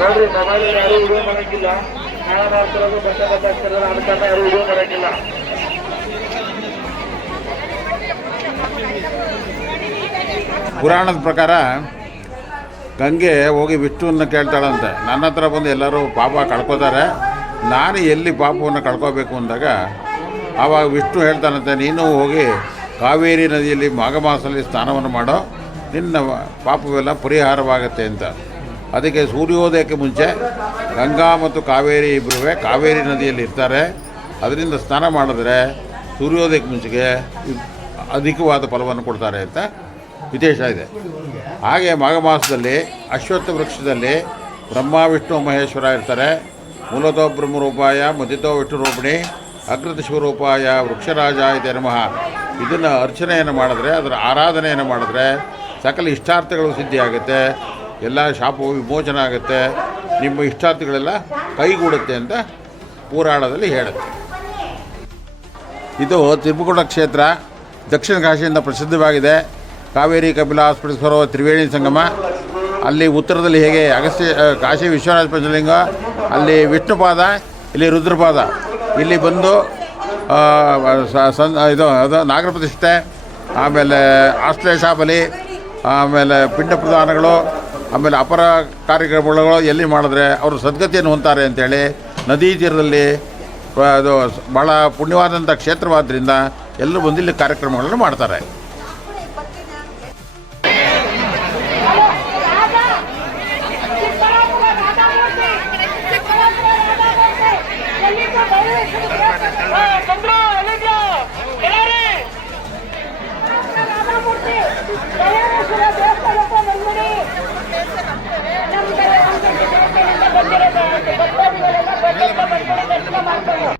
ನೋಡ್ರಿ ಮೊಬೈಲ್ ಯಾರು ವಿಡಿಯೋ ಮಾಡಕ್ಕಿಲ್ಲ ಹಣ ಮಾಡ್ತಿರೋದು ಬಟ್ಟೆ ಬಟ್ಟೆ ಹಾಕ್ತಿರೋದು ಅದಕ್ಕನ್ನ ಯಾರು ವಿಡಿಯೋ ಮಾಡಕ್ಕಿಲ್ಲ ಪುರಾಣದ ಪ್ರಕಾರ ಗಂಗೆ ಹೋಗಿ ವಿಷ್ಣುವನ್ನು ಕೇಳ್ತಾಳಂತೆ. ನನ್ನ ಹತ್ರ ಬಂದು ಎಲ್ಲರೂ ಪಾಪ ಕಳ್ಕೊತಾರೆ. ನಾನು ಎಲ್ಲಿ ಪಾಪವನ್ನು ಕಳ್ಕೋಬೇಕು ಅಂದಾಗ ಆವಾಗ ವಿಷ್ಣು ಹೇಳ್ತಾನಂತೆ, ನೀನು ಹೋಗಿ ಕಾವೇರಿ ನದಿಯಲ್ಲಿ ಮಾಘಮಾಸದಲ್ಲಿ ಸ್ನಾನವನ್ನು ಮಾಡೋ. ನಿನ್ನ ಪಾಪವೆಲ್ಲ ಪರಿಹಾರವಾಗುತ್ತೆ ಅಂತ. ಅದಕ್ಕೆ ಸೂರ್ಯೋದಯಕ್ಕೆ ಮುಂಚೆ ಗಂಗಾ ಮತ್ತು ಕಾವೇರಿ ಇಬ್ಬರುವೆ ಕಾವೇರಿ ನದಿಯಲ್ಲಿ ಇರ್ತಾರೆ. ಅದರಿಂದ ಸ್ನಾನ ಮಾಡಿದ್ರೆ ಸೂರ್ಯೋದಯಕ್ಕೆ ಮುಂಚೆಗೆ ಅಧಿಕವಾದ ಫಲವನ್ನು ಕೊಡ್ತಾರೆ ಅಂತ ವಿಶೇಷ ಇದೆ. ಹಾಗೆ ಮಾಘ ಮಾಸದಲ್ಲಿ ಅಶ್ವತ್ಥ ವೃಕ್ಷದಲ್ಲಿ ಬ್ರಹ್ಮ, ವಿಷ್ಣು, ಮಹೇಶ್ವರ ಇರ್ತಾರೆ. ಮೂಲತೋ ಬ್ರಹ್ಮರೂಪಾಯ ರೂಪಾಯ ವಿಷ್ಣು ರೂಪಿಣಿ, ಅಕೃತ ಶಿವರೂಪಾಯ, ವೃಕ್ಷರಾಜ ಇದೆ ನಮಃ. ಇದನ್ನು ಅರ್ಚನೆಯನ್ನು ಮಾಡಿದ್ರೆ, ಅದರ ಆರಾಧನೆಯನ್ನು ಮಾಡಿದ್ರೆ ಸಕಲ ಇಷ್ಟಾರ್ಥಗಳು ಸಿದ್ಧಿಯಾಗುತ್ತೆ. ಎಲ್ಲ ಶಾಪವು ವಿಮೋಚನ ಆಗುತ್ತೆ. ನಿಮ್ಮ ಇಷ್ಟಾರ್ಥಗಳೆಲ್ಲ ಕೈಗೂಡುತ್ತೆ ಅಂತ ಪುರಾಣದಲ್ಲಿ ಹೇಳುತ್ತೆ. ಇದು ತಿರುಪುಗುಡ ಕ್ಷೇತ್ರ. ದಕ್ಷಿಣ ಕಾಶಿಯಿಂದ ಪ್ರಸಿದ್ಧವಾಗಿದೆ. ಕಾವೇರಿ ಕಪಿಲ ಹಾಸ್ಪಿಟಲ್ ಸರೋವರ ತ್ರಿವೇಣಿ ಸಂಗಮ. ಅಲ್ಲಿ ಉತ್ತರದಲ್ಲಿ ಹೇಗೆ ಅಗಸ್ತ್ಯ ಕಾಶಿ ವಿಶ್ವನಾಥ ಪಂಚಲಿಂಗ, ಅಲ್ಲಿ ವಿಷ್ಣುಪಾದ, ಇಲ್ಲಿ ರುದ್ರಪಾದ. ಇಲ್ಲಿ ಬಂದು ಸನ್, ಇದು, ಅದು ನಾಗರ ಪ್ರತಿಷ್ಠೆ, ಆಮೇಲೆ ಆಶ್ಲೇಷಾಬಲಿ ಆಮೇಲೆ ಪಿಂಡ ಪ್ರದಾನಗಳು ಆಮೇಲೆ ಅಪರ ಕಾರ್ಯಕ್ರಮಗಳು ಎಲ್ಲಿ ಮಾಡಿದ್ರೆ ಅವರು ಸದ್ಗತಿಯನ್ನು ಹೊಂತಾರೆ ಅಂತೇಳಿ ನದಿ ತೀರದಲ್ಲಿ ಅದು ಭಾಳ ಪುಣ್ಯವಾದಂಥ ಕ್ಷೇತ್ರವಾದ್ದರಿಂದ ಎಲ್ಲರೂ ಬಂದು ಇಲ್ಲಿ ಕಾರ್ಯಕ್ರಮಗಳನ್ನು ಮಾಡ್ತಾರೆ. my face.